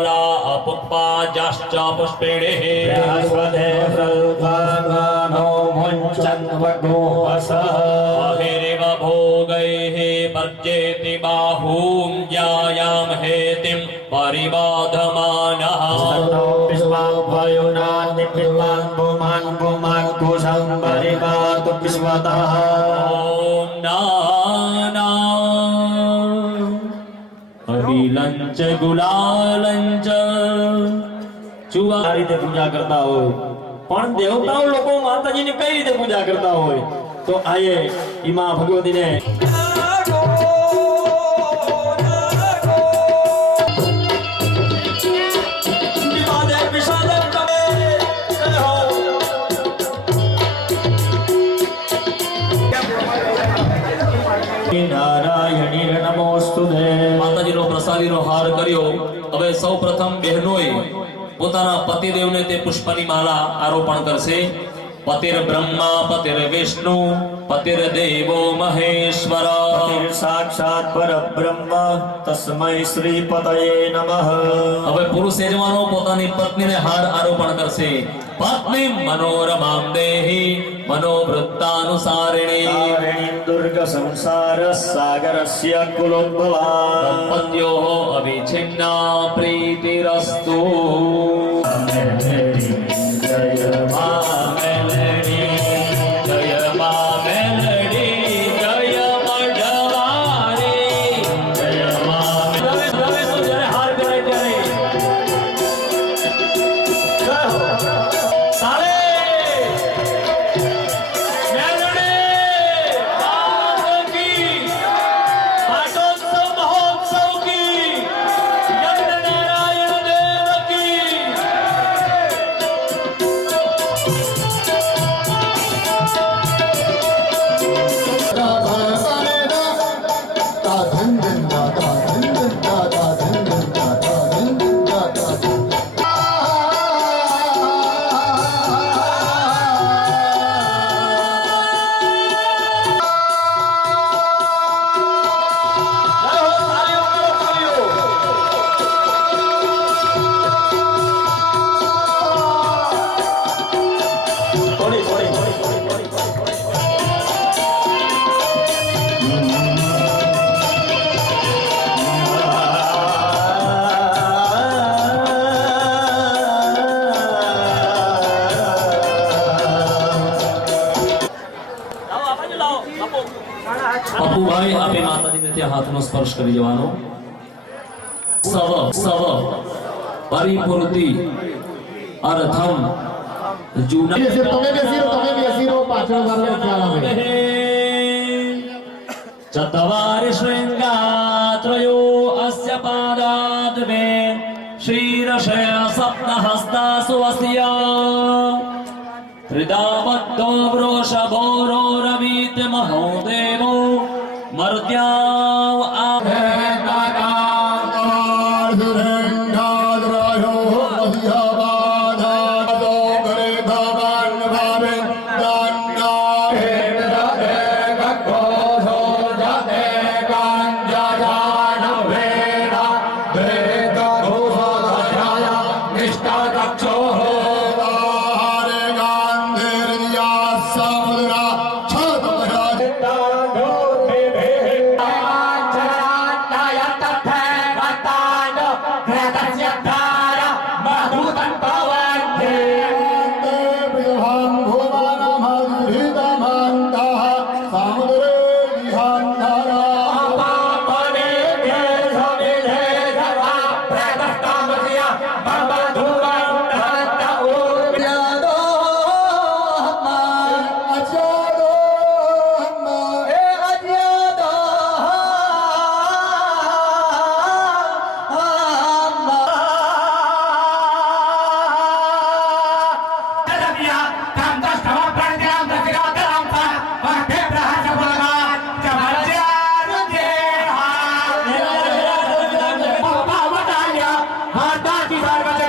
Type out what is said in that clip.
फला अपुष्पाजाश्च पुष्पिणिः बृहस्पते प्रल्पानो मुञ्चन्वगोऽसः अहिरिव भोगैः पर्जेति बाहूं यायां हेतिं परिबाधमानः तन्नो विश्वाभयुनानि पिबान् पुमान् पुमान् कुशं परिपातु विश्वतः ॐ नाना अबिलंच गुलालंच આ રીતે પૂજા કરતા હોય પણ દેવતાઓ લોકો માતાજીની કઈ રીતે પૂજા કરતા હોય તો આયે ઈમાં ભગવતીને નારાયણી નમોસ્તુતે માતાજીનો પ્રસાદીનો હાર કર્યો. હવે સૌ પ્રથમ બહેનોએ પોતાના પતિદેવને તે પુષ્પની માલા આરોપણ કરશે. પતિર બ્રહ્મા પતિર વિષ્ણુ પતિર દેવો મહેશ્વર. સાક્ષાત પરબ્રહ્મ તસ્મૈ શ્રી પતયે નમઃ. હવે પુરુષ યજમાનો પોતાની પત્નીને હાર આરોપણ કરશે. પત્ની મનોરમામ દેહી મનોવૃત્તાનુસારિણી દુર્ગ સંસાર સાગરસ્ય કુલોદ્ભવા દંપત્યોઃ અવિચ્છિન્ના પ્રીતિરસ્તુ. જય મા મેલડી જય મા મેલડી જય મઢવારી જય મા જ્યારે હાર કરાય ત્યારે તારે મેલડી બાપ કી પાટોત્સવ મહોત્સવ કી યજ્ઞ નારાયણ દેવ કી. પપ્પુભાઈ આપે માતાજીને ત્યાં હાથનો સ્પર્શ કરી જવાનો. સવ સવ પરિપૂર્તિ અર્થમ જૂના તમે બેસી રહો પાછળ વાળો ખ્યાલ આવે. ચત્વારિ શૃંગાત્રયો અસ્ય પાદાદ મે શ્રીરશે સપ્તહસ્તાસુ અસ્ય ત્રિદાબદ્ધો વૃષભોરો રવિત મહોદેવો મર્ત્યાવ આ Marta,